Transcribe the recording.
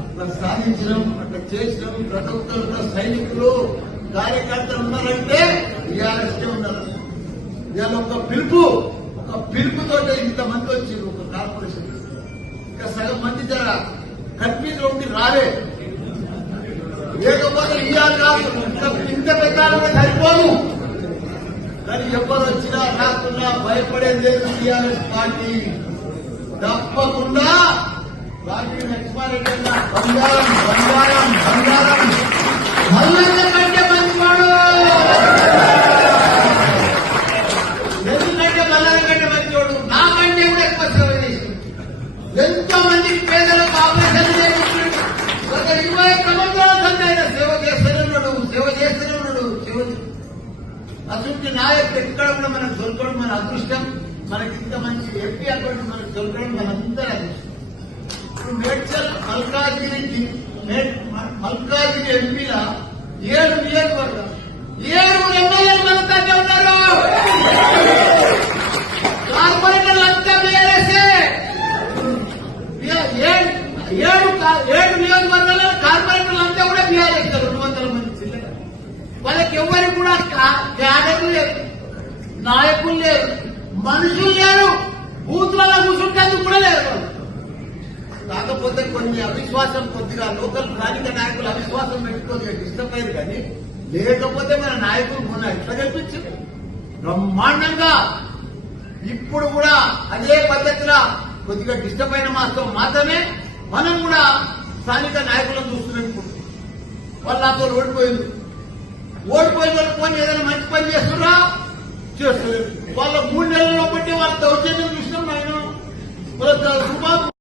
అట్లా సాధించడం అట్లా చేయడం ప్రతి ఒక్కరు సైనికులు కార్యకర్తలు ఉన్నారంటే టీఆర్ఎస్కే ఉన్నారు. ఇవాళ ఒక పిలుపు ఒక పిలుపుతో ఇంతమంది వచ్చింది ఒక కార్పొరేషన్. ఇంకా సగం మంది ధర కన్ఫ్యూజ్ ఉండి రాలే. లేకపోతే ఇవాళ రాదు ఇంత పెట్టాలంటే సరిపోదు. కానీ ఎవరు వచ్చినా రాకున్నా భయపడేది లేదు టీఆర్ఎస్ పార్టీ. తప్పకుండా పార్టీ లక్ష్మారెడ్డి బంగారం బంగారం బంగారం. మల్లన్న కంటే మంచివాడు. ఎందుకంటే మల్లన్న కంటే మంచివాడు? నాకంటే కూడా ఎక్కువ సేవ చేసింది ఎంతో మందికి పేదలకు ఆపరేషన్ చేయించాడు ఒక ఇరవై సంవత్సరాల సంది ఆయన సేవ చేస్తూనే ఉన్నాడు సేవ చేస్తూనే ఉన్నాడు సేవ అటువంటి నాయకుడు ఎక్కడ కూడా మనకు దొరకడం మన అదృష్టం. మనకి ఇంత మంచి ఎంపీ అకౌంట్ మనకు దొరకడం మనందరూ ఇప్పుడు మేడ్చల్ మల్కాజిగిరి జి- ఎంపీల ఏడు నియోజకవర్గం ఏడు ఎమ్మెల్యేలు మన దగ్గర ఉన్నారు. కార్పొరేటర్లు అంతా బీఆర్ఎస్ఏ. ఏడు ఏడు నియోజకవర్గాల్లో కార్పొరేటర్లు అంతా కూడా బీఆర్ఎస్ రెండు వందల మంది జిల్లా వాళ్ళకి ఎవరికి కూడా క్యాడర్లు లేరు. నాయకులు లేరు. మనుషులు లేరు. బూత్లలో కూర్చుంటేందుకు కూడా లేరు కాకపోతే కొన్ని అవిశ్వాసం కొద్దిగా లోకల్ స్థానిక నాయకులు అవిశ్వాసం పెట్టుకొని డిస్టర్బ్ అయ్యారు కానీ లేకపోతే మన నాయకులు మొన్న ఎట్లా కల్పించింది బ్రహ్మాండంగా. ఇప్పుడు కూడా అదే పద్ధతిలో కొద్దిగా డిస్టర్బ్ అయిన మాత్రం మాత్రమే మనం కూడా స్థానిక నాయకులను చూస్తున్నాం ఇప్పుడు. వాళ్ళు నాతో ఓడిపోయింది. ఓడిపోయిన వాళ్ళు పోనీ ఏదైనా మంచి పని చేస్తున్నారా? చేస్తుంది. వాళ్ళ మూడు నెలల